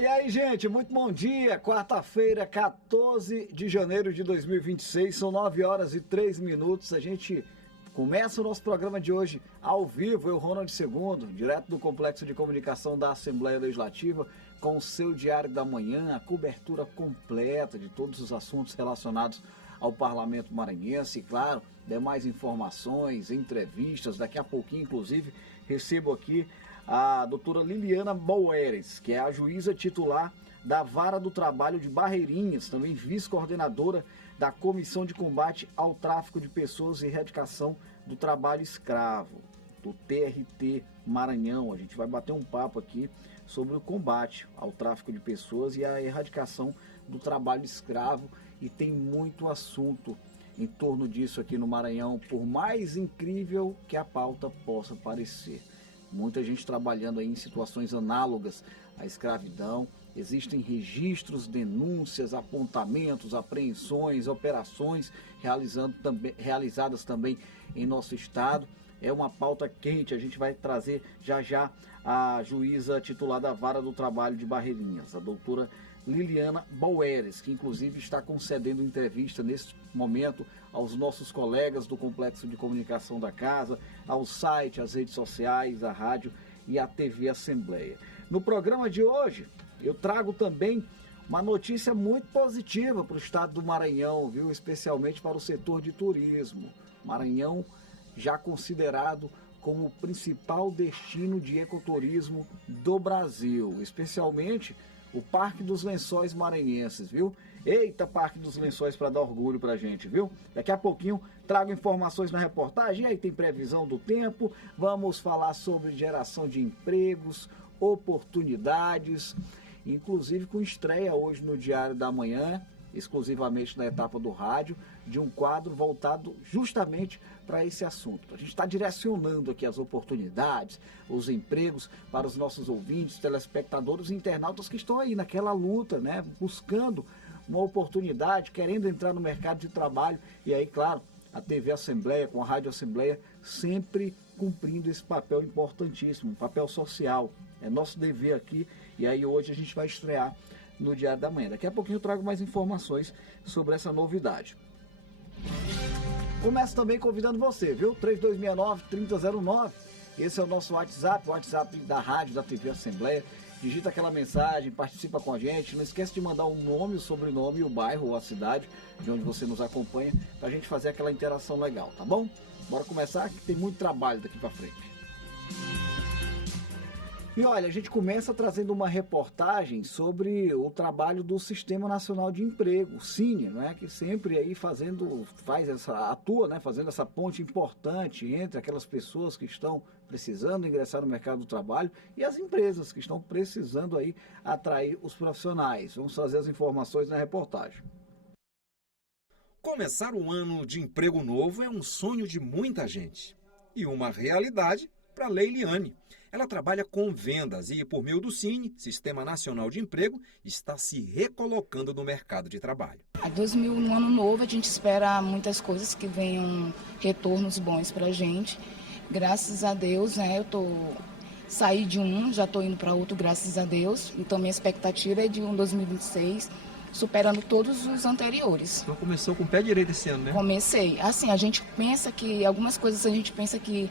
E aí, gente, muito bom dia. Quarta-feira, 14 de janeiro de 2026, são 9 horas e 3 minutos. A gente começa o nosso programa de hoje ao vivo, eu, Ronald II, direto do Complexo de Comunicação da Assembleia Legislativa, com o seu Diário da Manhã, a cobertura completa de todos os assuntos relacionados ao Parlamento Maranhense e, claro, demais informações, entrevistas. Daqui a pouquinho, inclusive, recebo aqui a doutora Liliana Boeres, que é a juíza titular da Vara do Trabalho de Barreirinhas, também vice-coordenadora da Comissão de Combate ao Tráfico de Pessoas e Erradicação do Trabalho Escravo, do TRT Maranhão. A gente vai bater um papo aqui sobre o combate ao tráfico de pessoas e a erradicação do trabalho escravo, e tem muito assunto em torno disso aqui no Maranhão, por mais incrível que a pauta possa parecer. Muita gente trabalhando aí em situações análogas à escravidão. Existem registros, denúncias, apontamentos, apreensões, operações realizadas também em nosso estado. É uma pauta quente, a gente vai trazer já já a juíza titular da Vara do Trabalho de Barreirinhas, a doutora Liliana Boeres, que inclusive está concedendo entrevista nesse momento aos nossos colegas do Complexo de Comunicação da Casa, ao site, às redes sociais, à rádio e à TV Assembleia. No programa de hoje, eu trago também uma notícia muito positiva para o estado do Maranhão, viu? Especialmente para o setor de turismo. Maranhão já considerado como o principal destino de ecoturismo do Brasil, especialmente o Parque dos Lençóis Maranhenses, viu? Eita, Parque dos Lençóis, para dar orgulho pra gente, viu? Daqui a pouquinho trago informações na reportagem, e aí tem previsão do tempo, vamos falar sobre geração de empregos, oportunidades, inclusive com estreia hoje no Diário da Manhã, exclusivamente na etapa do rádio, de um quadro voltado justamente para esse assunto. A gente está direcionando aqui as oportunidades, os empregos para os nossos ouvintes, telespectadores e internautas que estão aí naquela luta, né, buscando uma oportunidade, querendo entrar no mercado de trabalho. E aí, claro, a TV Assembleia, com a Rádio Assembleia, sempre cumprindo esse papel importantíssimo, um papel social. É nosso dever aqui, e aí hoje a gente vai estrear no Diário da Manhã. Daqui a pouquinho eu trago mais informações sobre essa novidade. Começo também convidando você, viu? 3269-3009. Esse é o nosso WhatsApp, o WhatsApp da rádio, da TV Assembleia. Digita aquela mensagem, participa com a gente. Não esquece de mandar o nome, o sobrenome, o bairro ou a cidade de onde você nos acompanha, para a gente fazer aquela interação legal, tá bom? Bora começar, que tem muito trabalho daqui para frente. E olha, a gente começa trazendo uma reportagem sobre o trabalho do Sistema Nacional de Emprego, o SINE, né, que sempre aí atua, né, fazendo essa ponte importante entre aquelas pessoas que estão precisando ingressar no mercado do trabalho e as empresas que estão precisando aí atrair os profissionais. Vamos fazer as informações na reportagem. Começar um ano de emprego novo é um sonho de muita gente e uma realidade para Leiliane. Ela trabalha com vendas e, por meio do SINE, Sistema Nacional de Emprego, está se recolocando no mercado de trabalho. A 2000, no ano novo, a gente espera muitas coisas que venham retornos bons para a gente. Graças a Deus, né, saí de um, já estou indo para outro, graças a Deus. Então, minha expectativa é de um 2026, superando todos os anteriores. Então começou com o pé direito esse ano, né? Comecei. Assim, a gente pensa que, algumas coisas a gente pensa que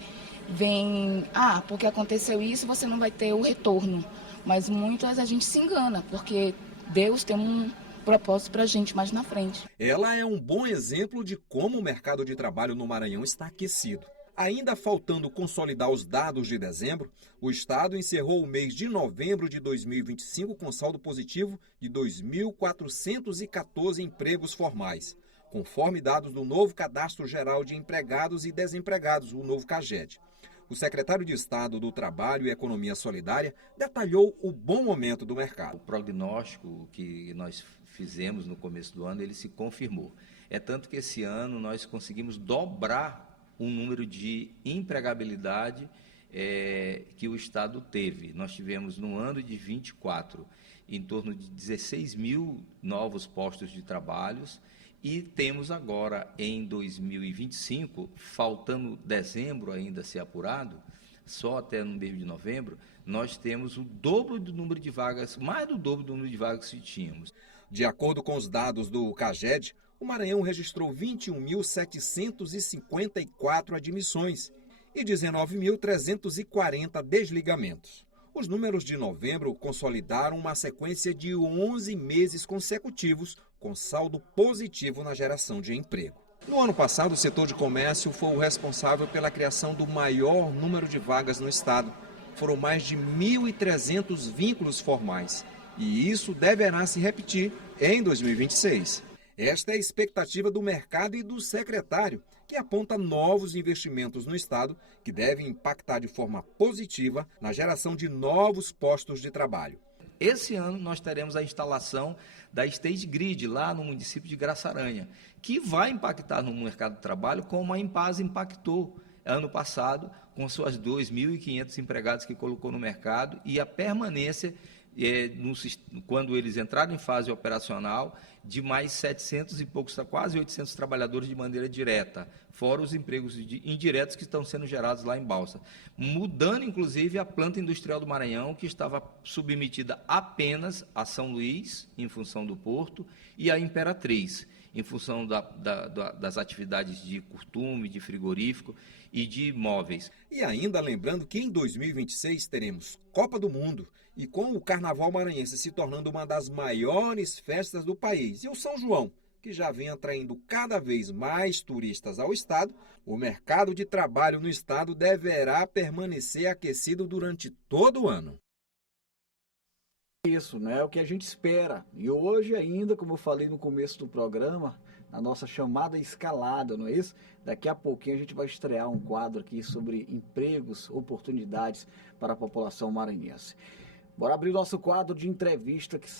vem, porque aconteceu isso, você não vai ter o retorno. Mas muitas a gente se engana, porque Deus tem um propósito para a gente mais na frente. Ela é um bom exemplo de como o mercado de trabalho no Maranhão está aquecido. Ainda faltando consolidar os dados de dezembro, o Estado encerrou o mês de novembro de 2025 com saldo positivo de 2.414 empregos formais, conforme dados do novo Cadastro Geral de Empregados e Desempregados, o novo CAGED. O secretário de Estado do Trabalho e Economia Solidária detalhou o bom momento do mercado. O prognóstico que nós fizemos no começo do ano, ele se confirmou. É tanto que esse ano nós conseguimos dobrar o número de empregabilidade que o Estado teve. Nós tivemos no ano de 24 em torno de 16 mil novos postos de trabalho e temos agora em 2025, faltando dezembro ainda a ser apurado, só até no mês de novembro, nós temos o dobro do número de vagas, mais do dobro do número de vagas que tínhamos. De acordo com os dados do CAGED, o Maranhão registrou 21.754 admissões e 19.340 desligamentos. Os números de novembro consolidaram uma sequência de 11 meses consecutivos com saldo positivo na geração de emprego. No ano passado, o setor de comércio foi o responsável pela criação do maior número de vagas no estado. Foram mais de 1.300 vínculos formais. E isso deverá se repetir em 2026. Esta é a expectativa do mercado e do secretário, que aponta novos investimentos no estado que devem impactar de forma positiva na geração de novos postos de trabalho. Esse ano nós teremos a instalação da State Grid lá no município de Graçaranha, que vai impactar no mercado de trabalho como a Impasa impactou ano passado com suas 2.500 empregados que colocou no mercado e a permanência, quando eles entraram em fase operacional, de mais 700 e poucos, quase 800 trabalhadores de maneira direta, fora os empregos indiretos que estão sendo gerados lá em Balsa, mudando inclusive a planta industrial do Maranhão, que estava submetida apenas a São Luís, em função do porto, e a Imperatriz, em função das atividades de curtume, de frigorífico e de imóveis. E ainda lembrando que em 2026 teremos Copa do Mundo, e com o Carnaval Maranhense se tornando uma das maiores festas do país, e o São João, que já vem atraindo cada vez mais turistas ao estado, o mercado de trabalho no estado deverá permanecer aquecido durante todo o ano. Isso, né? É o que a gente espera. E hoje ainda, como eu falei no começo do programa, na nossa chamada escalada, não é isso? Daqui a pouquinho a gente vai estrear um quadro aqui sobre empregos, oportunidades para a população maranhense. Bora abrir nosso quadro de entrevista que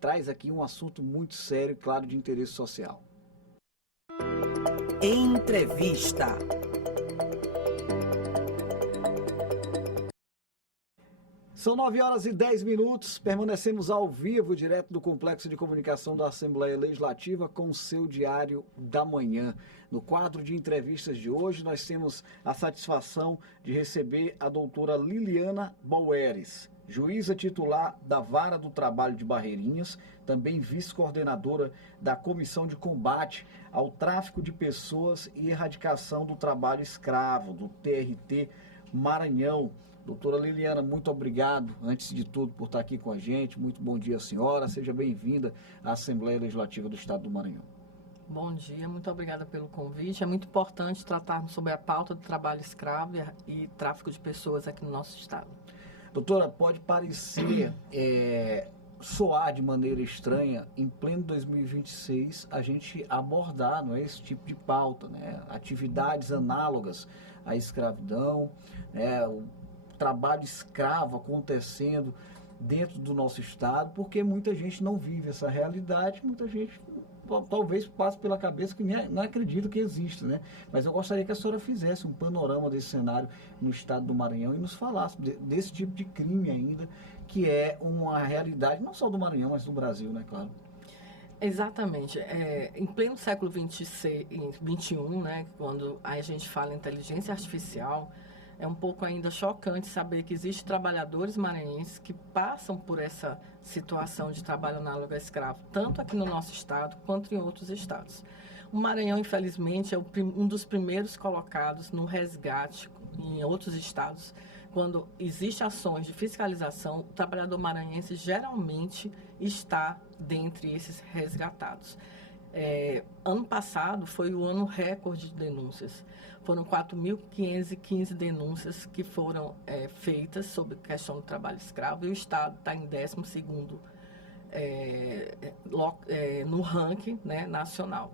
traz aqui um assunto muito sério e, claro, de interesse social. Entrevista. São 9h10, permanecemos ao vivo, direto do Complexo de Comunicação da Assembleia Legislativa, com o seu Diário da Manhã. No quadro de entrevistas de hoje, nós temos a satisfação de receber a doutora Liliana Baueres, juíza titular da Vara do Trabalho de Barreirinhas, também vice-coordenadora da Comissão de Combate ao Tráfico de Pessoas e Erradicação do Trabalho Escravo, do TRT Maranhão. Doutora Liliana, muito obrigado, antes de tudo, por estar aqui com a gente. Muito bom dia, senhora. Seja bem-vinda à Assembleia Legislativa do Estado do Maranhão. Bom dia, muito obrigada pelo convite. É muito importante tratarmos sobre a pauta do trabalho escravo e tráfico de pessoas aqui no nosso estado. Doutora, pode parecer soar de maneira estranha, em pleno 2026, a gente abordar, não é, esse tipo de pauta, né? Atividades análogas à escravidão, né? O trabalho escravo acontecendo dentro do nosso estado, porque muita gente não vive essa realidade, muita gente talvez passe pela cabeça que não acredita que existe, né? Mas eu gostaria que a senhora fizesse um panorama desse cenário no estado do Maranhão e nos falasse desse tipo de crime ainda, que é uma realidade não só do Maranhão, mas do Brasil, né, claro. Exatamente. Em pleno século XXI, né, quando a gente fala em inteligência artificial, é um pouco ainda chocante saber que existem trabalhadores maranhenses que passam por essa situação de trabalho análogo a escravo, tanto aqui no nosso estado quanto em outros estados. O Maranhão, infelizmente, é um dos primeiros colocados no resgate em outros estados. Quando existem ações de fiscalização, o trabalhador maranhense geralmente está dentre esses resgatados. Ano passado foi o ano recorde de denúncias. Foram 4.515 denúncias que foram feitas sobre a questão do trabalho escravo e o Estado está em 12º no ranking, né, nacional.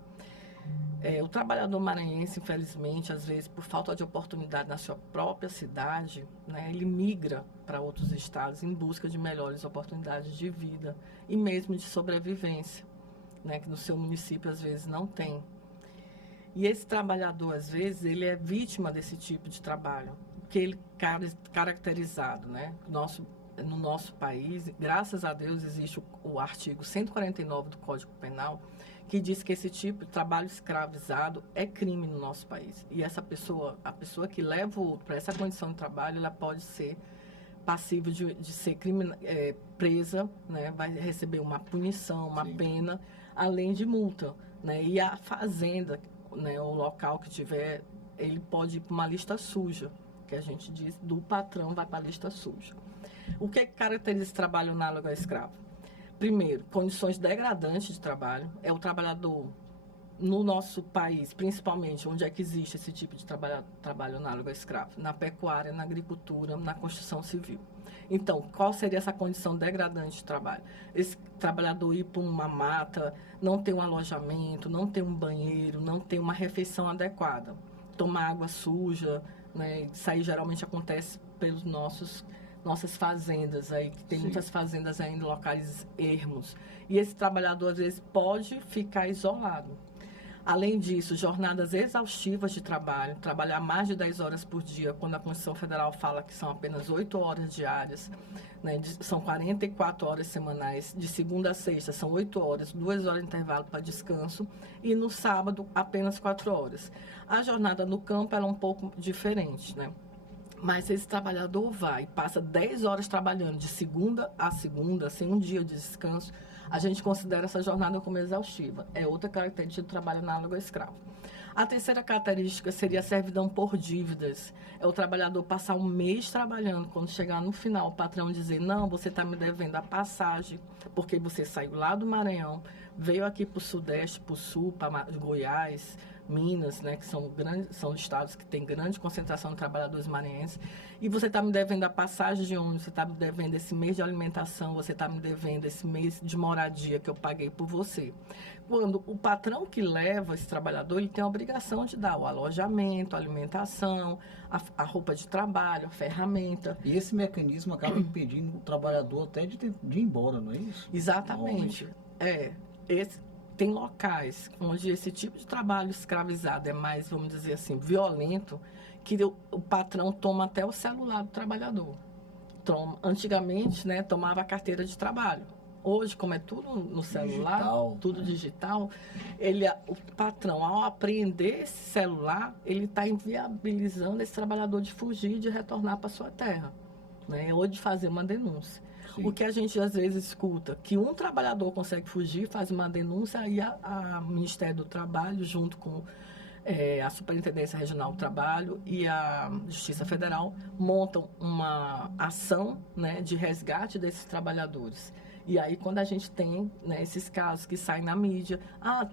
O trabalhador maranhense, infelizmente, às vezes, por falta de oportunidade na sua própria cidade, né, ele migra para outros estados em busca de melhores oportunidades de vida e mesmo de sobrevivência, né, que no seu município, às vezes, não tem. E esse trabalhador, às vezes, ele é vítima desse tipo de trabalho, que ele caracterizado, né? No nosso país, graças a Deus, existe o artigo 149 do Código Penal, que diz que esse tipo de trabalho escravizado é crime no nosso país. E essa pessoa, a pessoa que leva o outro para essa condição de trabalho, ela pode ser passível de ser presa, né? Vai receber uma punição, uma pena, além de multa, né? E a fazenda, né, o local que tiver, ele pode ir para uma lista suja, que a gente diz, do patrão vai para a lista suja. O que caracteriza esse trabalho análogo ao escravo? Primeiro, condições degradantes de trabalho. É o trabalhador, no nosso país, principalmente, onde é que existe esse tipo de trabalho análogo ao escravo? Na pecuária, na agricultura, na construção civil. Então, qual seria essa condição degradante de trabalho? Esse trabalhador ir para uma mata, não ter um alojamento, não ter um banheiro, não ter uma refeição adequada, tomar água suja, né? Isso aí geralmente acontece pelos nossas fazendas aí, que tem muitas fazendas aí em locais ermos. E esse trabalhador, às vezes, pode ficar isolado. Além disso, jornadas exaustivas de trabalho, trabalhar mais de 10 horas por dia, quando a Constituição Federal fala que são apenas 8 horas diárias, né, são 44 horas semanais, de segunda a sexta são 8 horas, 2 horas de intervalo para descanso, e no sábado apenas 4 horas. A jornada no campo ela é um pouco diferente, né? Mas se esse trabalhador vai e passa 10 horas trabalhando de segunda a segunda, sem um dia de descanso, a gente considera essa jornada como exaustiva. É outra característica do trabalho análogo ao escravo. A terceira característica seria a servidão por dívidas. É o trabalhador passar um mês trabalhando, quando chegar no final, o patrão dizer, não, você está me devendo a passagem, porque você saiu lá do Maranhão, veio aqui para o Sudeste, para o Sul, para Goiás, Minas, né, que são estados que têm grande concentração de trabalhadores maranhenses, e você está me devendo a passagem de ônibus, você está me devendo esse mês de alimentação, você está me devendo esse mês de moradia que eu paguei por você. Quando o patrão que leva esse trabalhador, ele tem a obrigação de dar o alojamento, a alimentação, a roupa de trabalho, a ferramenta. E esse mecanismo acaba impedindo o trabalhador até de ir embora, não é isso? Exatamente. Tem locais onde esse tipo de trabalho escravizado é mais, vamos dizer assim, violento, que o patrão toma até o celular do trabalhador. Antigamente, né, tomava a carteira de trabalho. Hoje, como é tudo no celular, digital, tudo digital, o patrão, ao apreender esse celular, ele está inviabilizando esse trabalhador de fugir e de retornar para sua terra, né, ou de fazer uma denúncia. Sim. O que a gente às vezes escuta, que um trabalhador consegue fugir, faz uma denúncia, aí o Ministério do Trabalho, junto com a Superintendência Regional do Trabalho e a Justiça Federal, montam uma ação, né, de resgate desses trabalhadores. E aí, quando a gente tem, né, esses casos que saem na mídia,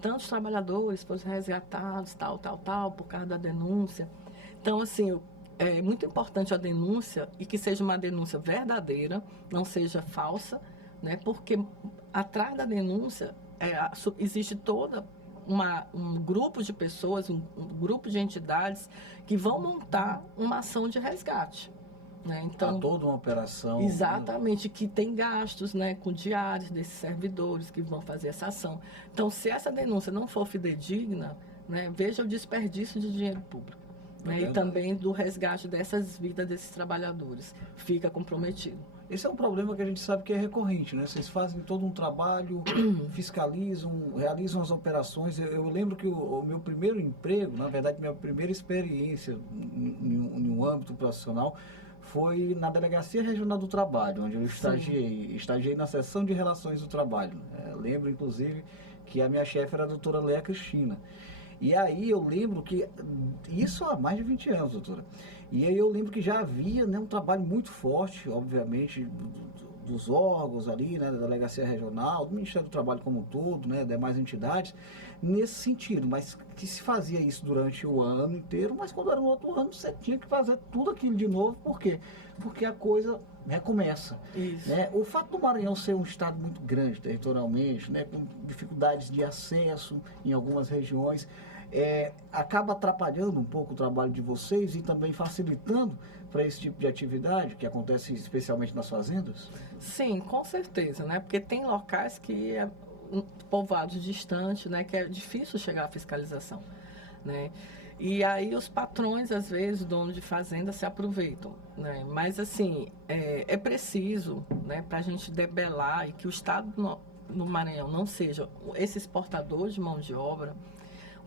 tantos trabalhadores foram resgatados, tal, por causa da denúncia. Então, assim, é muito importante a denúncia e que seja uma denúncia verdadeira, não seja falsa, né? Porque atrás da denúncia existe toda um grupo de pessoas, um grupo de entidades que vão montar uma ação de resgate. Né? Então, toda uma operação. Exatamente, que tem gastos, né, com diários desses servidores que vão fazer essa ação. Então, se essa denúncia não for fidedigna, né, veja o desperdício de dinheiro público. Né, e também do resgate dessas vidas desses trabalhadores. Fica comprometido. Esse é um problema que a gente sabe que é recorrente, né? Vocês fazem todo um trabalho, fiscalizam, realizam as operações. Eu lembro que o meu primeiro emprego, na verdade, minha primeira experiência em um âmbito profissional, foi na Delegacia Regional do Trabalho, onde eu estagiei. Estagiei na seção de relações do trabalho. Lembro, inclusive, que a minha chefe era a doutora Léa Cristina. E aí eu lembro que, isso há mais de 20 anos, doutora, e aí eu lembro que já havia, né, um trabalho muito forte, obviamente, dos órgãos ali, né, da Delegacia Regional, do Ministério do Trabalho como um todo, né, demais entidades, nesse sentido, mas que se fazia isso durante o ano inteiro, mas quando era no outro ano você tinha que fazer tudo aquilo de novo, por quê? Porque a coisa recomeça. Isso. Né? O fato do Maranhão ser um estado muito grande territorialmente, né, com dificuldades de acesso em algumas regiões, acaba atrapalhando um pouco o trabalho de vocês e também facilitando para esse tipo de atividade que acontece especialmente nas fazendas? Sim, com certeza, né? Porque tem locais que povoados distantes, né, que é difícil chegar à fiscalização, né? E aí os patrões, às vezes, donos de fazenda, se aproveitam, né? Mas, assim, é preciso, né, para a gente debelar e que o Estado no Maranhão não seja esse exportador de mão de obra.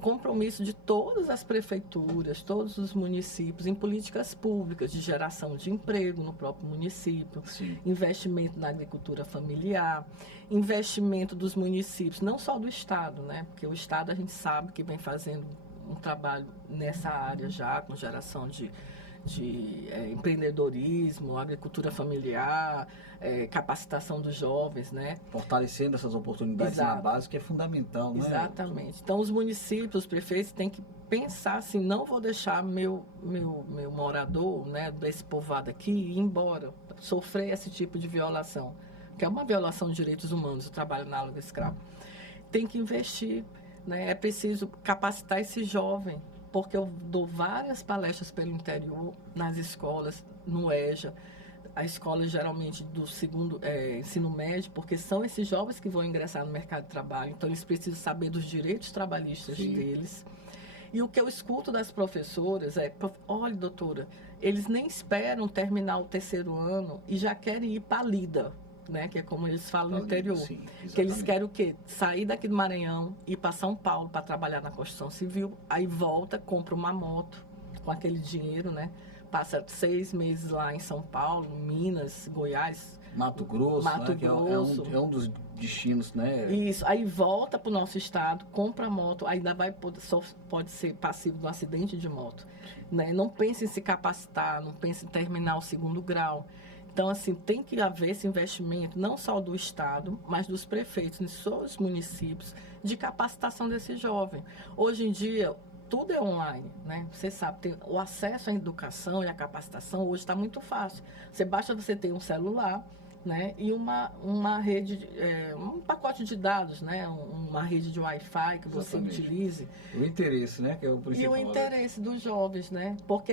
compromisso de todas as prefeituras, todos os municípios em políticas públicas de geração de emprego no próprio município, Sim. investimento na agricultura familiar, investimento dos municípios, não só do Estado, né? Porque o Estado a gente sabe que vem fazendo um trabalho nessa área já, com geração de empreendedorismo, agricultura familiar, capacitação dos jovens, né? Fortalecendo essas oportunidades na base, que é fundamental, né? Exatamente. Então, os municípios, os prefeitos têm que pensar assim, não vou deixar meu morador, né, desse povoado aqui, ir embora, sofrer esse tipo de violação, que é uma violação de direitos humanos, o trabalho análogo escravo. Tem que investir, né? É preciso capacitar esse jovem, porque eu dou várias palestras pelo interior, nas escolas, no EJA, a escola geralmente do segundo ensino médio, porque são esses jovens que vão ingressar no mercado de trabalho, então eles precisam saber dos direitos trabalhistas Sim. deles. E o que eu escuto das professoras é, olha, doutora, eles nem esperam terminar o terceiro ano e já querem ir para a lida, né? Que é como eles falam no interior. Sim, Que eles exatamente. querem o quê? Sair daqui do Maranhão, ir para São Paulo para trabalhar na construção civil, aí volta, compra uma moto com aquele dinheiro, né? Passa 6 meses lá em São Paulo, Minas, Goiás. Mato Grosso, Mato né? Que Grosso. É um dos destinos, né? Isso, aí volta para o nosso estado, compra a moto, ainda pode ser passivo do acidente de moto. Né? Não pense em se capacitar, não pense em terminar o segundo grau. Então, assim, tem que haver esse investimento, não só do Estado, mas dos prefeitos, nos seus municípios, de capacitação desse jovem. Hoje em dia, tudo é online, né? Você sabe, o acesso à educação e à capacitação hoje está muito fácil. Basta você ter um celular, né? E uma rede, um pacote de dados, né? Uma rede de Wi-Fi que você Exatamente. utilize. O interesse, né? Que é o E principal. o interesse dos jovens, né? Porque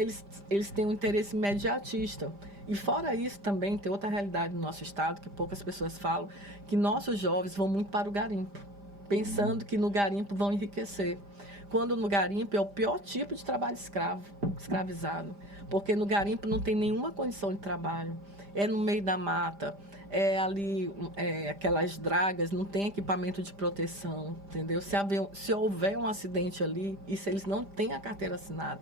eles têm um interesse imediatista. E fora isso também tem outra realidade no nosso estado, que poucas pessoas falam, que nossos jovens vão muito para o garimpo, pensando que no garimpo vão enriquecer. Quando no garimpo é o pior tipo de trabalho escravizado. Porque no garimpo não tem nenhuma condição de trabalho. É no meio da mata, é ali, aquelas dragas, não tem equipamento de proteção, entendeu? Se houver um acidente ali, e se eles não têm a carteira assinada,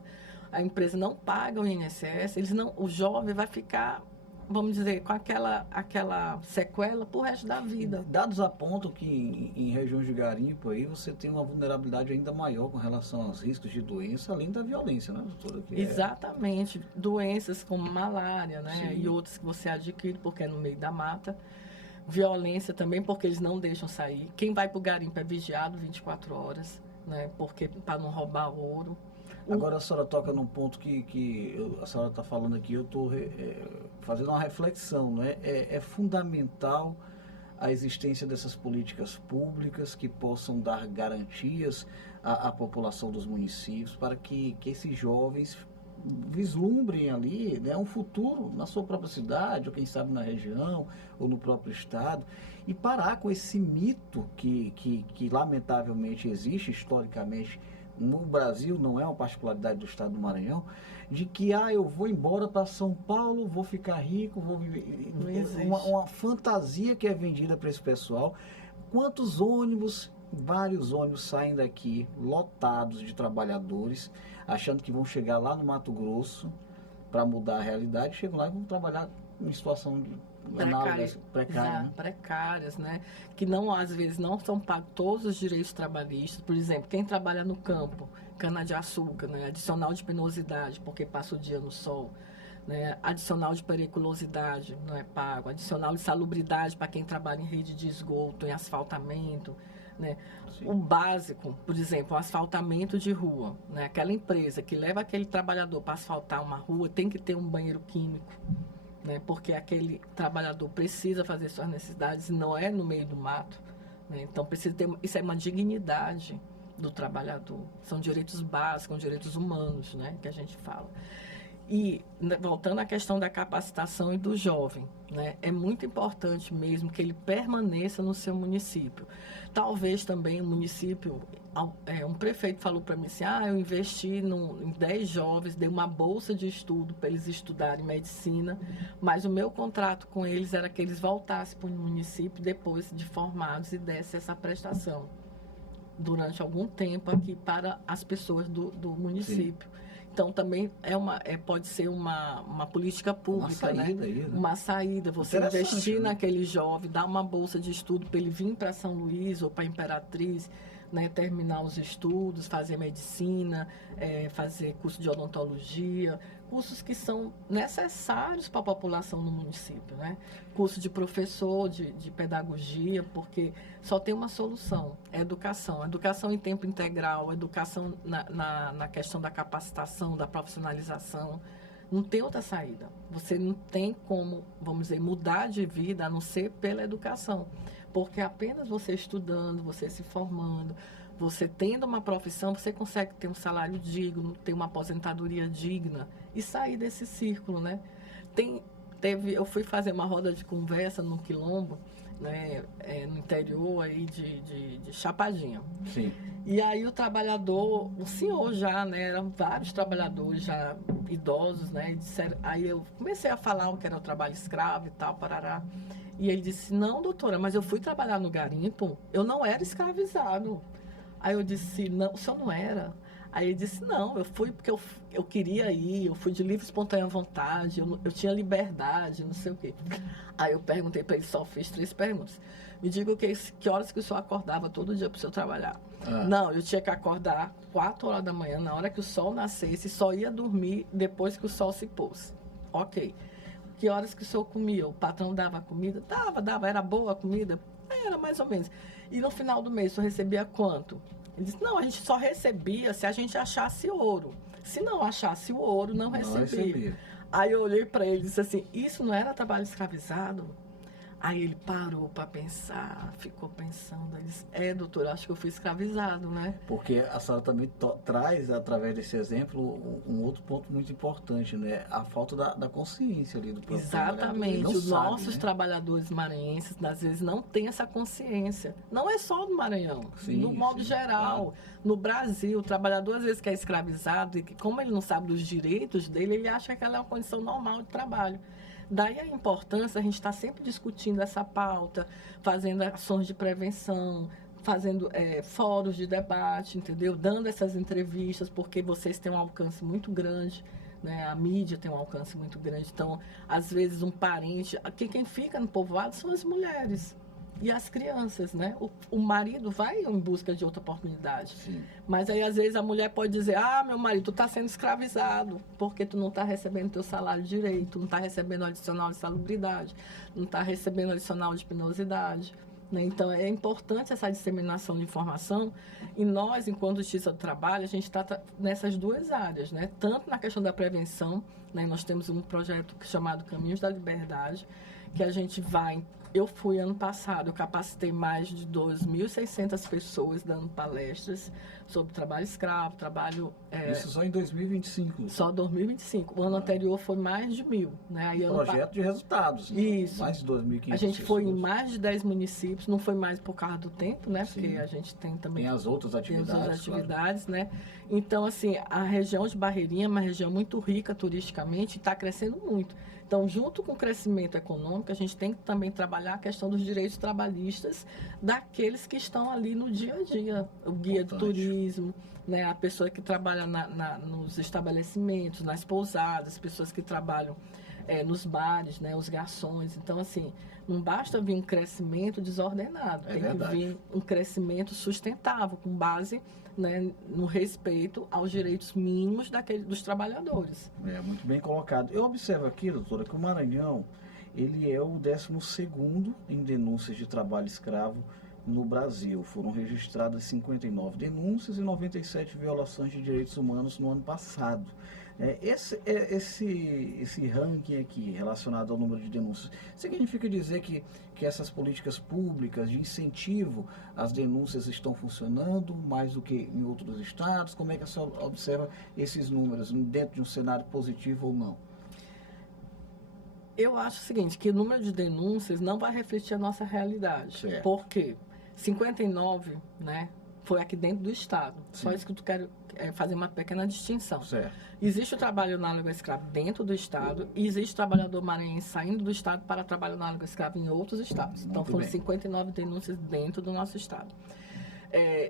a empresa não paga o INSS, o jovem vai ficar, vamos dizer, com aquela sequela pro resto da vida. Dados apontam que em regiões de garimpo aí você tem uma vulnerabilidade ainda maior com relação aos riscos de doença, além da violência, né, doutora? Exatamente. Doenças como malária, né? Sim. E outras que você adquire porque é no meio da mata. Violência também, porque eles não deixam sair. Quem vai pro garimpo é vigiado 24 horas, né? Porque para não roubar ouro. Agora a senhora toca num ponto que a senhora está falando aqui, eu estou fazendo uma reflexão, não é? É fundamental a existência dessas políticas públicas que possam dar garantias à população dos municípios para que esses jovens vislumbrem ali, né, um futuro na sua própria cidade, ou quem sabe na região, ou no próprio estado, e parar com esse mito que lamentavelmente existe historicamente no Brasil, não é uma particularidade do estado do Maranhão, de que eu vou embora para São Paulo, vou ficar rico, vou viver. Não existe. Uma fantasia que é vendida para esse pessoal. Quantos ônibus, vários ônibus saem daqui lotados de trabalhadores, achando que vão chegar lá no Mato Grosso para mudar a realidade, chegam lá e vão trabalhar em situação de precária, né? Precárias, né? Que não, às vezes não são pagos todos os direitos trabalhistas. Por exemplo, quem trabalha no campo, cana-de-açúcar, né? Adicional de penosidade, porque passa o dia no sol, né? Adicional de periculosidade, não é pago. Adicional de salubridade para quem trabalha em rede de esgoto, em asfaltamento, né? O básico, por exemplo, o asfaltamento de rua, né? Aquela empresa que leva aquele trabalhador para asfaltar uma rua tem que ter um banheiro químico, né? Porque aquele trabalhador precisa fazer suas necessidades, não é no meio do mato, né? Então precisa ter, isso é uma dignidade do trabalhador, são direitos básicos, são direitos humanos, né? Que a gente fala. E voltando à questão da capacitação e do jovem, né? É muito importante mesmo que ele permaneça no seu município. Talvez também o município, um prefeito falou para mim assim, eu investi em 10 jovens, dei uma bolsa de estudo para eles estudarem medicina, mas o meu contrato com eles era que eles voltassem para o município depois de formados e dessem essa prestação. durante algum tempo aqui para as pessoas do município. Sim. Então, também pode ser uma política pública, uma saída, né? Aí, né? Uma saída, você investir, né, naquele jovem, dar uma bolsa de estudo para ele vir para São Luís ou para Imperatriz, né, terminar os estudos, fazer medicina, fazer curso de odontologia, cursos que são necessários para a população do município, né? Curso de professor, de pedagogia, porque só tem uma solução, é educação. Educação em tempo integral, educação na questão da capacitação, da profissionalização. Não tem outra saída. Você não tem como, vamos dizer, mudar de vida a não ser pela educação. Porque apenas você estudando, você se formando, você tendo uma profissão, você consegue ter um salário digno, ter uma aposentadoria digna e sair desse círculo, né? Eu fui fazer uma roda de conversa no Quilombo, né, no interior aí de Chapadinha. Sim. E aí o trabalhador, o senhor já, né, eram vários trabalhadores já idosos, né, e disseram, aí eu comecei a falar o que era o trabalho escravo e tal, parará. E ele disse, não, doutora, mas eu fui trabalhar no garimpo, eu não era escravizado. Aí eu disse, não, o senhor não era? Aí ele disse, não, eu fui porque eu queria ir, eu fui de livre e espontânea vontade, eu tinha liberdade, não sei o quê. Aí eu perguntei para ele, só fiz 3 perguntas. Me diga que horas que o senhor acordava todo dia para o senhor trabalhar? Não, eu tinha que acordar 4 horas da manhã, na hora que o sol nascesse, e só ia dormir depois que o sol se pôs. Ok. Que horas que o senhor comia? O patrão dava comida? Dava. Era boa a comida? Era mais ou menos. E no final do mês, o senhor recebia quanto? Ele disse, não, a gente só recebia se a gente achasse ouro. Se não achasse o ouro, não recebia. Aí eu olhei para ele e disse assim, isso não era trabalho escravizado? Aí ele parou para pensar, ficou pensando. Ele disse, doutor, acho que eu fui escravizado, né? Porque a senhora também traz, através desse exemplo, um outro ponto muito importante, né? A falta da consciência ali do próprio Exatamente. Os sabe, nossos né? trabalhadores maranhenses, às vezes, não têm essa consciência. Não é só no Maranhão, no modo geral. Claro. No Brasil, o trabalhador, às vezes, que é escravizado, e que, como ele não sabe dos direitos dele, ele acha que aquela é uma condição normal de trabalho. Daí a importância, a gente está sempre discutindo essa pauta, fazendo ações de prevenção, fazendo fóruns de debate, entendeu? Dando essas entrevistas, porque vocês têm um alcance muito grande, né? A mídia tem um alcance muito grande. Então, às vezes, um parente... Quem fica no povoado são as mulheres e as crianças, né? O marido vai em busca de outra oportunidade. Sim. Mas aí, às vezes, a mulher pode dizer, meu marido, tu está sendo escravizado, porque tu não está recebendo teu salário direito, não está recebendo adicional de salubridade, não está recebendo adicional de penosidade. Né? Então, é importante essa disseminação de informação e nós, enquanto Justiça do Trabalho, a gente está nessas 2 áreas, né? Tanto na questão da prevenção, né? Nós temos um projeto chamado Caminhos da Liberdade, que a gente vai... Eu fui ano passado, eu capacitei mais de 2.600 pessoas dando palestras sobre trabalho escravo, trabalho... Isso só em 2025? Só 2025. O ano anterior foi mais de 1.000. Né? Aí projeto de resultados. Isso. Mais de 2.500 A gente foi em pessoas. mais de 10 municípios, não foi mais por causa do tempo, né? Sim. Porque a gente tem também... Tem as outras atividades. Claro. Né? Então, assim, a região de Barreirinha é uma região muito rica turisticamente e está crescendo muito. Então, junto com o crescimento econômico, a gente tem que também trabalhar a questão dos direitos trabalhistas daqueles que estão ali no dia a dia. O guia de turismo, né? A pessoa que trabalha nos estabelecimentos, nas pousadas, as pessoas que trabalham nos bares, né? Os garçons. Então, assim, não basta vir um crescimento desordenado. Tem que vir um crescimento sustentável, com base... Né, no respeito aos direitos mínimos dos trabalhadores. Muito bem colocado. Eu observo aqui, doutora, que o Maranhão ele é o 12º em denúncias de trabalho escravo no Brasil. Foram registradas 59 denúncias e 97 violações de direitos humanos no ano passado. Esse ranking aqui, relacionado ao número de denúncias, significa dizer que essas políticas públicas de incentivo às denúncias estão funcionando mais do que em outros estados? Como é que a senhora observa esses números, dentro de um cenário positivo ou não? Eu acho o seguinte, que o número de denúncias não vai refletir a nossa realidade. Certo. Por quê? 59, né, foi aqui dentro do estado. Sim. Só isso que eu quero fazer uma pequena distinção. Certo. Existe o trabalho análogo escravo dentro do estado e existe o trabalhador maranhense saindo do estado para trabalho análogo escravo em outros estados. Então, foram 59 denúncias dentro do nosso estado.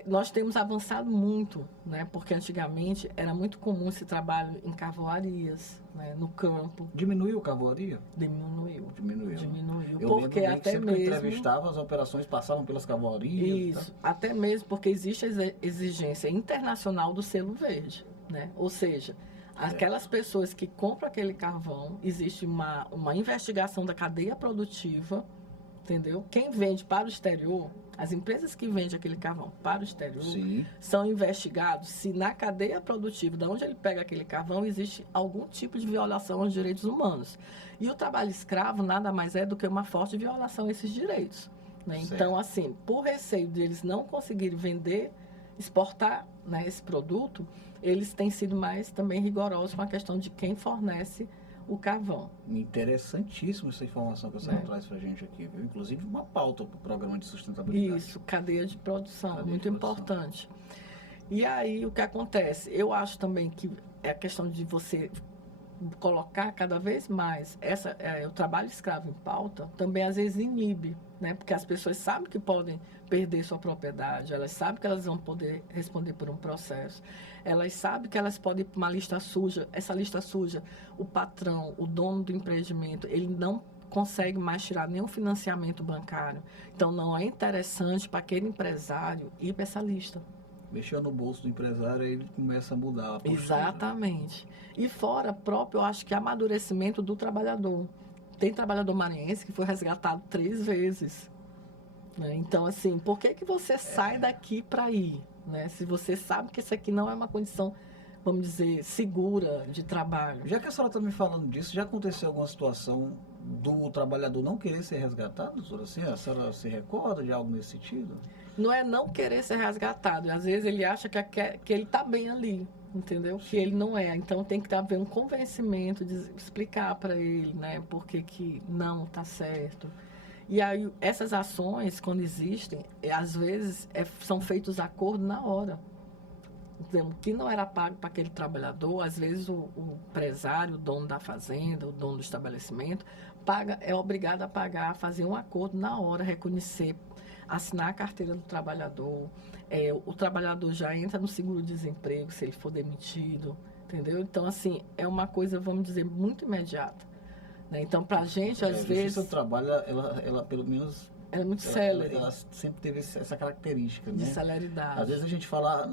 nós temos avançado muito, né? Porque antigamente era muito comum esse trabalho em carvoarias, né? No campo. Diminuiu a cavoaria? Diminuiu. Diminuiu. Eu Porque lembro bem que até sempre que eu mesmo... entrevistava, as operações passavam pelas cavorias. Isso, até mesmo porque existe a exigência internacional do selo verde, né? Ou seja, aquelas pessoas que compram aquele carvão, existe uma investigação da cadeia produtiva, entendeu? Quem vende para o exterior, as empresas que vendem aquele carvão para o exterior, Sim. são investigados se na cadeia produtiva, de onde ele pega aquele carvão, existe algum tipo de violação aos direitos humanos. E o trabalho escravo nada mais é do que uma forte violação a esses direitos, né? Então, assim, por receio deles não conseguirem vender, exportar, né, esse produto, eles têm sido mais também rigorosos com a questão de quem fornece o carvão. Interessantíssima essa informação que a senhora traz pra gente aqui, viu? Inclusive uma pauta para o programa de sustentabilidade. Isso, cadeia de produção, Cadeia muito de produção. importante. E aí, o que acontece? Eu acho também que é a questão de você colocar cada vez mais o trabalho escravo em pauta, também às vezes inibe, né? Porque as pessoas sabem que podem perder sua propriedade, elas sabem que elas vão poder responder por um processo, elas sabem que elas podem ir para uma lista suja. Essa lista suja, o patrão, o dono do empreendimento, ele não consegue mais tirar nenhum financiamento bancário. Então, não é interessante para aquele empresário ir para essa lista. Mexeu no bolso do empresário, aí ele começa a mudar a postura. Exatamente. E fora próprio, eu acho que amadurecimento do trabalhador. Tem trabalhador maranhense que foi resgatado 3 vezes. Né? Então, assim, por que você sai daqui para ir? Né? Se você sabe que isso aqui não é uma condição, vamos dizer, segura de trabalho. Já que a senhora está me falando disso, já aconteceu alguma situação do trabalhador não querer ser resgatado, doutora? Assim, a senhora se recorda de algo nesse sentido? Não é não querer ser resgatado. Às vezes ele acha que ele está bem ali, entendeu? Que ele não é. Então tem que haver um convencimento de explicar para ele, né? Por que não está certo. E aí essas ações, quando existem, às vezes são feitos acordos na hora. Então, o que não era pago para aquele trabalhador, às vezes o empresário, o dono da fazenda, o dono do estabelecimento, é obrigado a pagar, fazer um acordo na hora, reconhecer, assinar a carteira do trabalhador. O trabalhador já entra no seguro-desemprego se ele for demitido, entendeu? Então, assim, é uma coisa, vamos dizer, muito imediata. Né? Então, para a gente, às vezes... A Justiça do Trabalho, ela pelo menos... Ela é muito célere. Ela sempre teve essa característica, né? De celeridade. Às vezes a gente fala,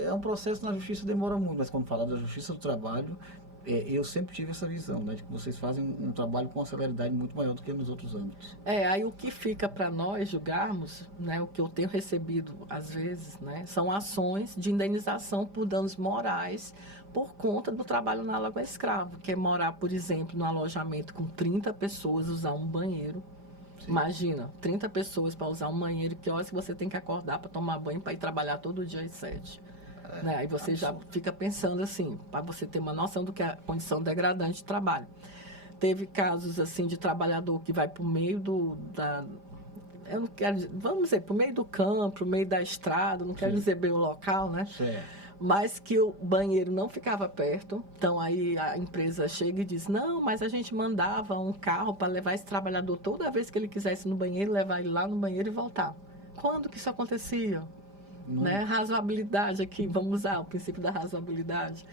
é um processo na Justiça, demora muito, mas quando fala da Justiça do Trabalho, eu sempre tive essa visão, né? De que vocês fazem um trabalho com uma celeridade muito maior do que nos outros âmbitos. Aí o que fica para nós julgarmos, né? O que eu tenho recebido, às vezes, né? São ações de indenização por danos morais por conta do trabalho análogo a escravo, que é morar, por exemplo, num alojamento com 30 pessoas, usar um banheiro. Sim. Imagina, 30 pessoas para usar um banheiro, que horas que você tem que acordar para tomar banho, para ir trabalhar todo dia às 7. Né? Aí você já fica pensando assim, para você ter uma noção do que é a condição degradante de trabalho. Teve casos assim de trabalhador que vai para o meio eu não quero, vamos dizer, para o meio do campo, para o meio da estrada, não quero dizer bem o local, né? Certo. Mas que o banheiro não ficava perto. Então, aí a empresa chega e diz, não, mas a gente mandava um carro para levar esse trabalhador toda vez que ele quisesse no banheiro, levar ele lá no banheiro e voltar. Quando que isso acontecia? Né? Razoabilidade aqui, vamos usar o princípio da razoabilidade.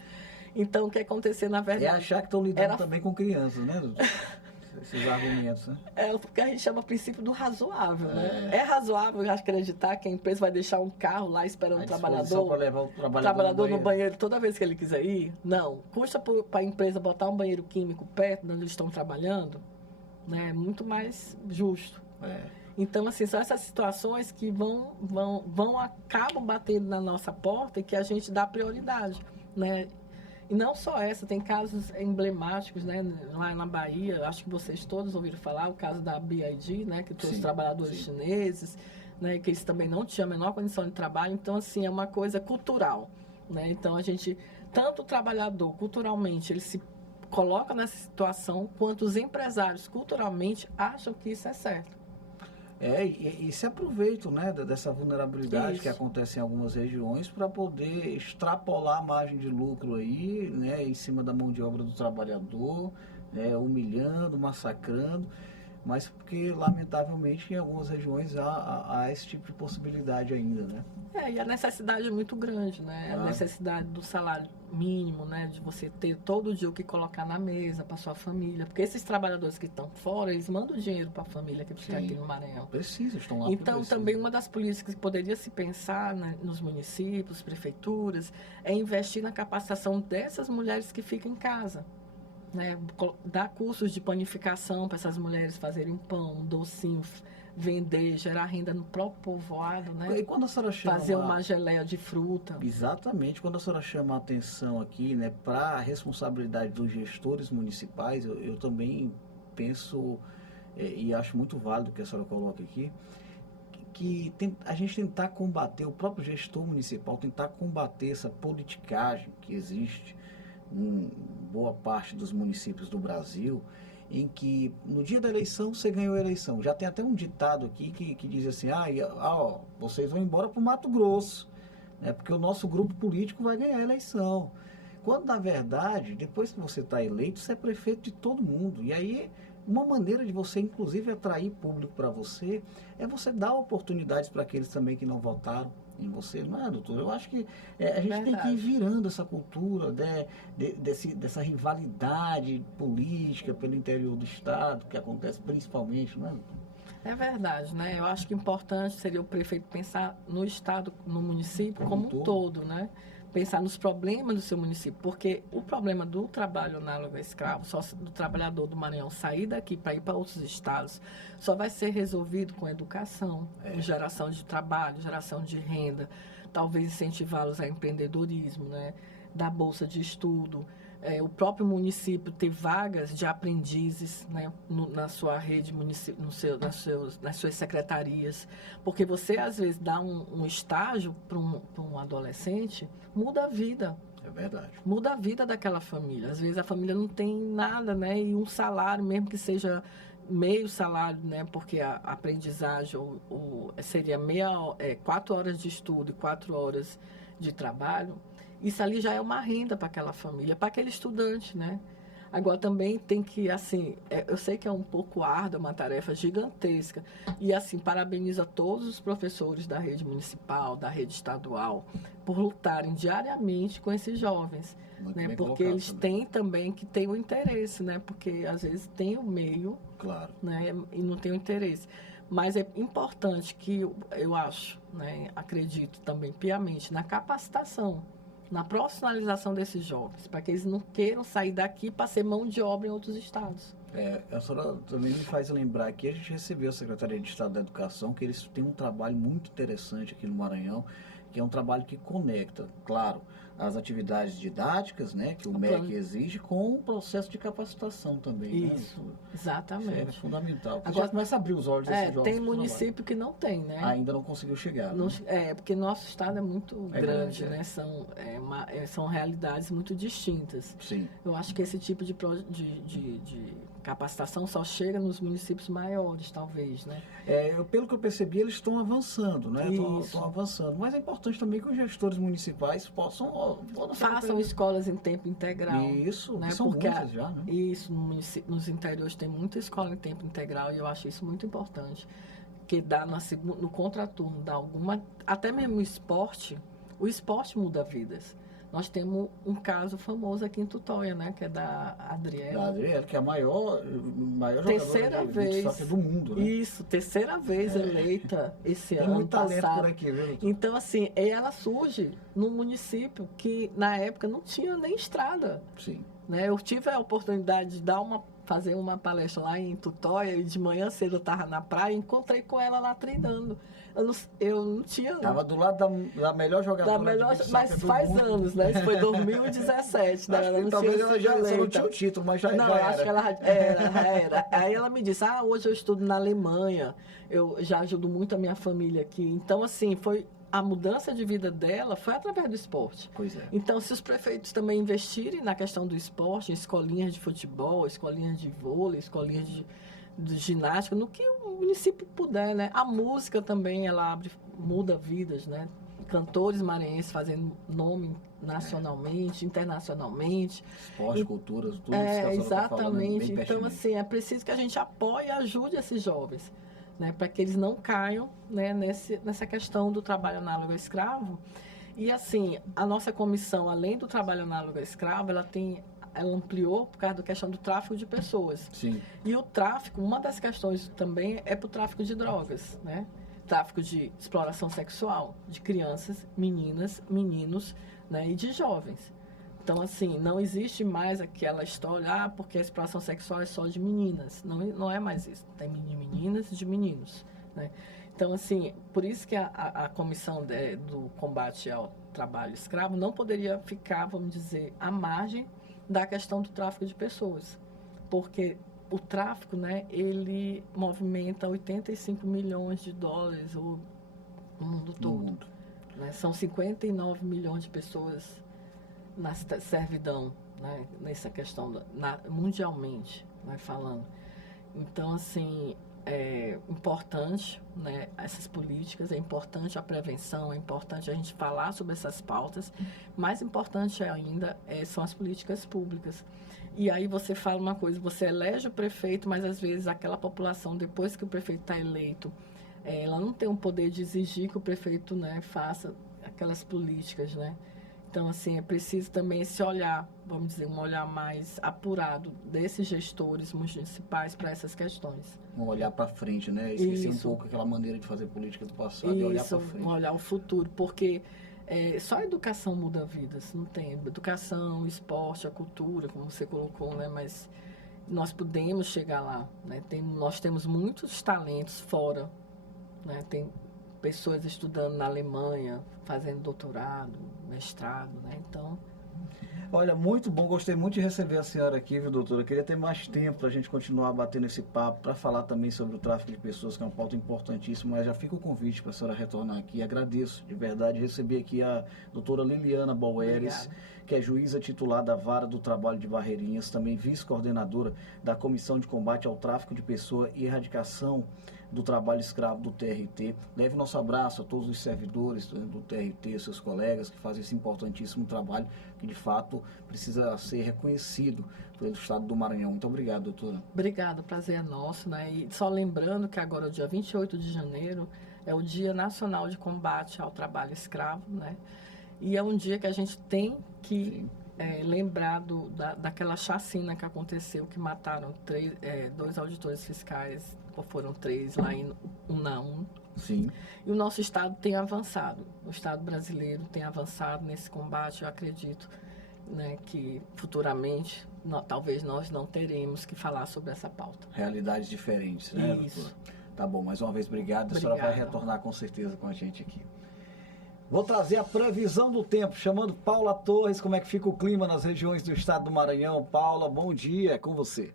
Então, o que acontecia, na verdade... É achar que estão lidando também com crianças, né? Esses argumentos, né? É o que a gente chama princípio do razoável, né? É razoável acreditar que a empresa vai deixar um carro lá esperando o trabalhador, para levar o trabalhador no banheiro toda vez que ele quiser ir? Não. Custa para a empresa botar um banheiro químico perto de onde eles estão trabalhando? Né? É muito mais justo. Então, assim, são essas situações que acabam batendo na nossa porta e que a gente dá prioridade, né? E não só essa, tem casos emblemáticos, né? Lá na Bahia, acho que vocês todos ouviram falar, o caso da BID, né? Que trouxe trabalhadores chineses, né? Que eles também não tinham a menor condição de trabalho. Então, assim, é uma coisa cultural, né? Então, a gente, tanto o trabalhador, culturalmente, ele se coloca nessa situação, quanto os empresários, culturalmente, acham que isso é certo. E se aproveitam, né, dessa vulnerabilidade que acontece em algumas regiões para poder extrapolar a margem de lucro aí, né, em cima da mão de obra do trabalhador, né, humilhando, massacrando. mas porque, lamentavelmente, em algumas regiões há esse tipo de possibilidade ainda, né? E a necessidade é muito grande, né? A necessidade do salário mínimo, né? De você ter todo dia o que colocar na mesa para sua família. Porque esses trabalhadores que estão fora, eles mandam dinheiro para a família que está aqui no Maranhão. Precisa, estão lá. Então, também uma das políticas que poderia se pensar, né, nos municípios, prefeituras, é investir na capacitação dessas mulheres que ficam em casa. Né? Dar cursos de panificação para essas mulheres fazerem pão, docinho, vender, gerar renda no próprio povoado, né? E quando a senhora chama... Fazer uma geleia de fruta. Exatamente. Quando a senhora chama a atenção aqui, né, para a responsabilidade dos gestores municipais, eu também penso, e acho muito válido que a senhora coloque aqui, que a gente tentar combater, o próprio gestor municipal tentar combater essa politicagem que existe em boa parte dos municípios do Brasil, em que no dia da eleição você ganhou a eleição. Já tem até um ditado aqui que diz assim, vocês vão embora para o Mato Grosso, né, porque o nosso grupo político vai ganhar a eleição. Quando, na verdade, depois que você está eleito, você é prefeito de todo mundo. E aí, uma maneira de você, inclusive, atrair público para você, é você dar oportunidades para aqueles também que não votaram em você, não é, doutor? Eu acho que a gente tem que ir virando essa cultura dessa rivalidade política pelo interior do Estado, que acontece principalmente, não é, doutor? É verdade, né? Eu acho que importante seria o prefeito pensar no Estado, no município como um todo, né? Pensar nos problemas do seu município, porque o problema do trabalho análogo a escravo, só do trabalhador do Maranhão sair daqui para ir para outros estados, só vai ser resolvido com educação, com geração de trabalho, geração de renda, talvez incentivá-los a empreendedorismo, né? Da bolsa de estudo, o próprio município ter vagas de aprendizes, né, na sua rede municipal, nas suas secretarias, porque você às vezes dá um estágio para um adolescente, muda a vida. É verdade. Muda a vida daquela família. Às vezes a família não tem nada, né, e um salário, mesmo que seja meio salário, né, porque a aprendizagem seria 4 horas de estudo e 4 horas de trabalho. Isso ali já é uma renda para aquela família, para aquele estudante, né? Agora também tem que, assim, eu sei que é um pouco árdua, uma tarefa gigantesca, e assim, parabenizo a todos os professores da rede municipal, da rede estadual, por lutarem diariamente com esses jovens, né? Porque eles têm também que ter o interesse, né? Porque às vezes tem o meio, claro, né? E não tem o interesse. Mas é importante que, eu acho, né? Acredito também piamente na capacitação, na profissionalização desses jovens, para que eles não queiram sair daqui para ser mão de obra em outros estados. A senhora também me faz lembrar que a gente recebeu a Secretaria de Estado da Educação, que eles têm um trabalho muito interessante aqui no Maranhão, que é um trabalho que conecta, claro, as atividades didáticas, né, que o MEC exige, com o processo de capacitação também. Isso, né? exatamente. É fundamental. Porque agora já começa a abrir os olhos desses jovens. Tem município que não tem, né? Ainda não conseguiu chegar. Não, né? Porque nosso estado é muito grande, grande, né? São realidades muito distintas. Sim. Eu acho que esse tipo de capacitação só chega nos municípios maiores, talvez, né? Pelo que eu percebi, eles estão avançando, né? Estão avançando. Mas é importante também que os gestores municipais façam escolas em tempo integral. Isso, né? São muitas já, né? Isso, nos interiores tem muita escola em tempo integral e eu acho isso muito importante. Que dá no contraturno, dá alguma... Até mesmo o esporte muda vidas. Nós temos um caso famoso aqui em Tutóia, né? Que é da Adriele. Da Adriele, que é a maior terceira jogadora de soccer do mundo, né? Isso, terceira vez eleita esse ano. Tem muito talento passado. por aqui, viu? Então, assim, ela surge num município que, na época, não tinha nem estrada. Sim. Né? Eu tive a oportunidade de fazer uma palestra lá em Tutóia e de manhã cedo eu estava na praia e encontrei com ela lá treinando. Eu não tinha... Estava do lado da melhor jogadora de mas faz mundo. Anos, né? Isso foi 2017. Né? Ela talvez ela já não tinha o título, mas já era. Acho que ela era. Aí ela me disse, hoje eu estudo na Alemanha, eu já ajudo muito a minha família aqui. Então, assim, a mudança de vida dela foi através do esporte. Pois é. Então, se os prefeitos também investirem na questão do esporte, em escolinhas de futebol, escolinhas de vôlei, escolinhas de ginástica, no que o município puder, né? A música também, ela muda vidas, né? Cantores maranhenses fazendo nome nacionalmente, internacionalmente. Esporte, cultura, tudo isso que a senhora tá falando é bem Exatamente. Então, pertinente. assim, é preciso que a gente apoie e ajude esses jovens, né, para que eles não caiam, né, nessa questão do trabalho análogo ao escravo. E, assim, a nossa comissão, além do trabalho análogo ao escravo, ela ampliou por causa da questão do tráfico de pessoas. Sim. E o tráfico, uma das questões também é para o tráfico de drogas, né? Tráfico de exploração sexual de crianças, meninas, meninos, né? E de jovens. Então, assim, não existe mais aquela história, porque a exploração sexual é só de meninas. Não é mais isso. Tem de meninas e de meninos, né? Então, assim, por isso que a comissão do combate ao trabalho escravo não poderia ficar, vamos dizer, à margem da questão do tráfico de pessoas. Porque o tráfico, né, ele movimenta 85 milhões de dólares no mundo todo. Né? São 59 milhões de pessoas na servidão, né, nessa questão, mundialmente, né, falando. Então, assim, é importante, né, essas políticas, é importante a prevenção, é importante a gente falar sobre essas pautas. Mais importante ainda são as políticas públicas. E aí você fala uma coisa, você elege o prefeito, mas às vezes aquela população, depois que o prefeito está eleito, ela não tem o poder de exigir que o prefeito, né, faça aquelas políticas, né? Então, assim, é preciso também esse olhar, vamos dizer, um olhar mais apurado desses gestores municipais para essas questões. Um olhar para frente, né? Esquecer um pouco aquela maneira de fazer política do passado e olhar para frente. Olhar o futuro, porque só a educação muda vidas, não tem educação, esporte, a cultura, como você colocou, né? Mas nós podemos chegar lá, né? Nós temos muitos talentos fora, né? Tem pessoas estudando na Alemanha, fazendo doutorado, mestrado, né? Então... Olha, muito bom, gostei muito de receber a senhora aqui, viu, doutora? Queria ter mais tempo para a gente continuar batendo esse papo, para falar também sobre o tráfico de pessoas, que é uma pauta importantíssima, mas já fica o convite para a senhora retornar aqui. Agradeço, de verdade, receber aqui a doutora Liliana Boeres, que é juíza titular da Vara do Trabalho de Barreirinhas, também vice-coordenadora da Comissão de Combate ao Tráfico de Pessoas e Erradicação do Trabalho Escravo do TRT. Leve nosso abraço a todos os servidores do TRT, seus colegas que fazem esse importantíssimo trabalho que de fato precisa ser reconhecido pelo Estado do Maranhão. Muito obrigado, doutora. Obrigada, o prazer é nosso, né? E só lembrando que agora, o dia 28 de janeiro, é o Dia Nacional de Combate ao Trabalho Escravo, né? E é um dia que a gente tem que lembrar daquela chacina que aconteceu, que mataram 2 auditores fiscais, ou foram 3 lá em Unaum. Sim. E o nosso Estado tem avançado, o Estado brasileiro tem avançado nesse combate. Eu acredito, né, que futuramente, talvez nós não teremos que falar sobre essa pauta. Realidades diferentes, né, Isso. doutora? Tá bom, mais uma vez, obrigado. A senhora vai retornar com certeza com a gente aqui. Vou trazer a previsão do tempo, chamando Paula Torres. Como é que fica o clima nas regiões do estado do Maranhão? Paula, bom dia, é com você.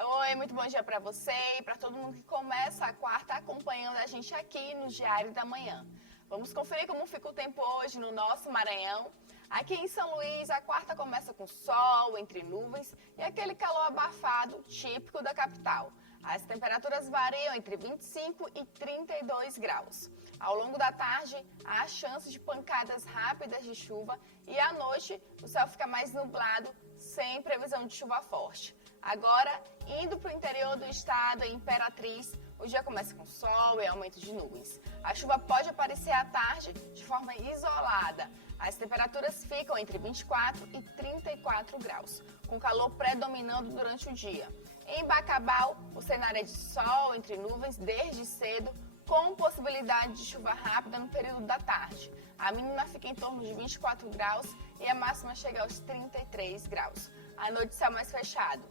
Oi, muito bom dia para você e para todo mundo que começa a quarta acompanhando a gente aqui no Diário da Manhã. Vamos conferir como fica o tempo hoje no nosso Maranhão. Aqui em São Luís, a quarta começa com sol, entre nuvens e aquele calor abafado típico da capital. As temperaturas variam entre 25 e 32 graus. Ao longo da tarde, há chance de pancadas rápidas de chuva e à noite o céu fica mais nublado, sem previsão de chuva forte. Agora, indo para o interior do estado, em Imperatriz, o dia começa com sol e aumento de nuvens. A chuva pode aparecer à tarde de forma isolada. As temperaturas ficam entre 24 e 34 graus, com calor predominando durante o dia. Em Bacabal, o cenário é de sol entre nuvens desde cedo, com possibilidade de chuva rápida no período da tarde. A mínima fica em torno de 24 graus e a máxima chega aos 33 graus. À noite, céu mais fechado.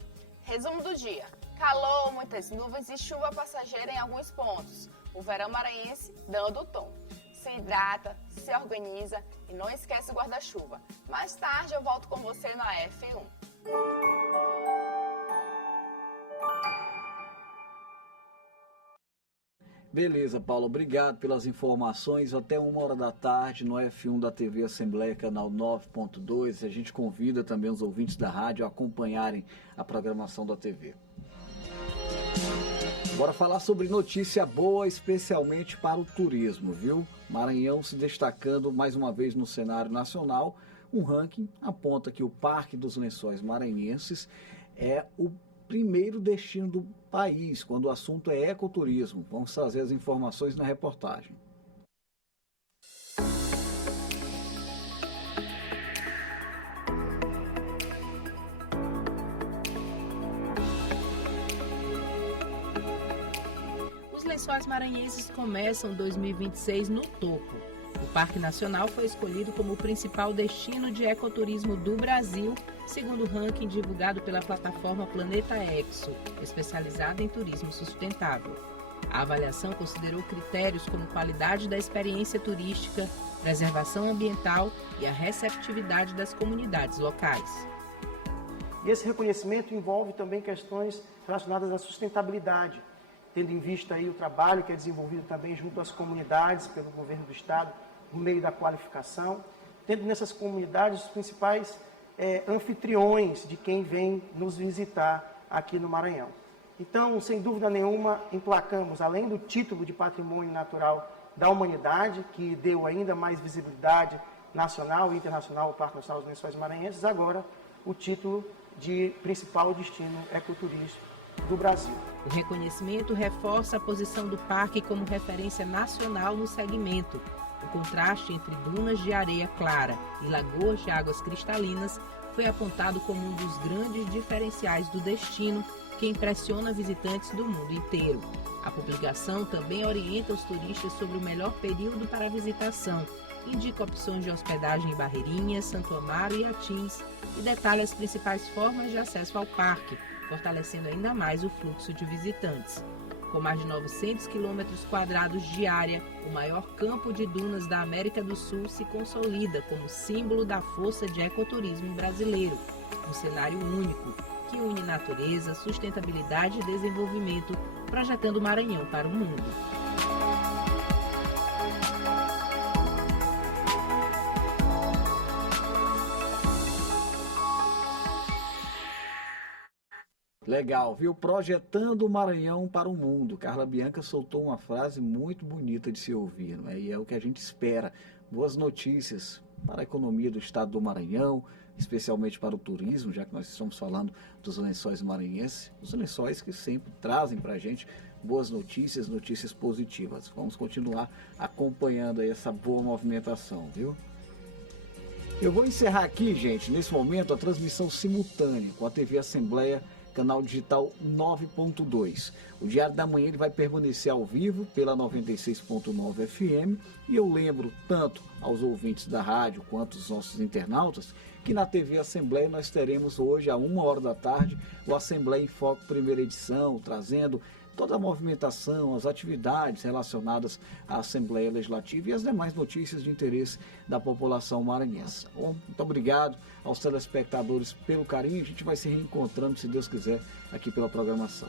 Resumo do dia: calor, muitas nuvens e chuva passageira em alguns pontos. O verão maranhense dando o tom. Se hidrata, se organiza e não esquece o guarda-chuva. Mais tarde eu volto com você na F1. Beleza, Paulo, obrigado pelas informações. Até 1h da tarde no F1 da TV Assembleia, canal 9.2. A gente convida também os ouvintes da rádio a acompanharem a programação da TV. Bora falar sobre notícia boa, especialmente para o turismo, viu? Maranhão se destacando mais uma vez no cenário nacional. Um ranking aponta que o Parque dos Lençóis Maranhenses é o primeiro destino do país quando o assunto é ecoturismo. Vamos trazer as informações na reportagem. Os Lençóis Maranhenses começam 2026 no topo. O Parque Nacional foi escolhido como o principal destino de ecoturismo do Brasil, segundo o ranking divulgado pela plataforma Planeta Exo, especializada em turismo sustentável. A avaliação considerou critérios como qualidade da experiência turística, preservação ambiental e a receptividade das comunidades locais. E esse reconhecimento envolve também questões relacionadas à sustentabilidade, tendo em vista aí o trabalho que é desenvolvido também junto às comunidades pelo governo do estado, por meio da qualificação, tendo nessas comunidades os principais anfitriões de quem vem nos visitar aqui no Maranhão. Então, sem dúvida nenhuma, emplacamos, além do título de Patrimônio Natural da Humanidade, que deu ainda mais visibilidade nacional e internacional ao Parque Nacional dos Lençóis Maranhenses, agora o título de principal destino ecoturístico do Brasil. O reconhecimento reforça a posição do parque como referência nacional no segmento. O contraste entre dunas de areia clara e lagoas de águas cristalinas foi apontado como um dos grandes diferenciais do destino que impressiona visitantes do mundo inteiro. A publicação também orienta os turistas sobre o melhor período para a visitação, indica opções de hospedagem em Barreirinhas, Santo Amaro e Atins e detalha as principais formas de acesso ao parque, fortalecendo ainda mais o fluxo de visitantes. Com mais de 900 km² de área, o maior campo de dunas da América do Sul se consolida como símbolo da força de ecoturismo brasileiro. Um cenário único que une natureza, sustentabilidade e desenvolvimento, projetando o Maranhão para o mundo. Legal, viu? Projetando o Maranhão para o mundo. Carla Bianca soltou uma frase muito bonita de se ouvir, não é? E é o que a gente espera. Boas notícias para a economia do estado do Maranhão, especialmente para o turismo, já que nós estamos falando dos lençóis maranhenses, os lençóis que sempre trazem para a gente boas notícias, notícias positivas. Vamos continuar acompanhando aí essa boa movimentação, viu? Eu vou encerrar aqui, gente, nesse momento, a transmissão simultânea com a TV Assembleia, canal digital 9.2. O Diário da Manhã ele vai permanecer ao vivo pela 96.9 FM e eu lembro tanto aos ouvintes da rádio quanto aos nossos internautas que na TV Assembleia nós teremos hoje, à 1h da tarde, o Assembleia em Foco primeira edição, trazendo toda a movimentação, as atividades relacionadas à Assembleia Legislativa e as demais notícias de interesse da população maranhense. Bom, muito obrigado aos telespectadores pelo carinho. A gente vai se reencontrando, se Deus quiser, aqui pela programação.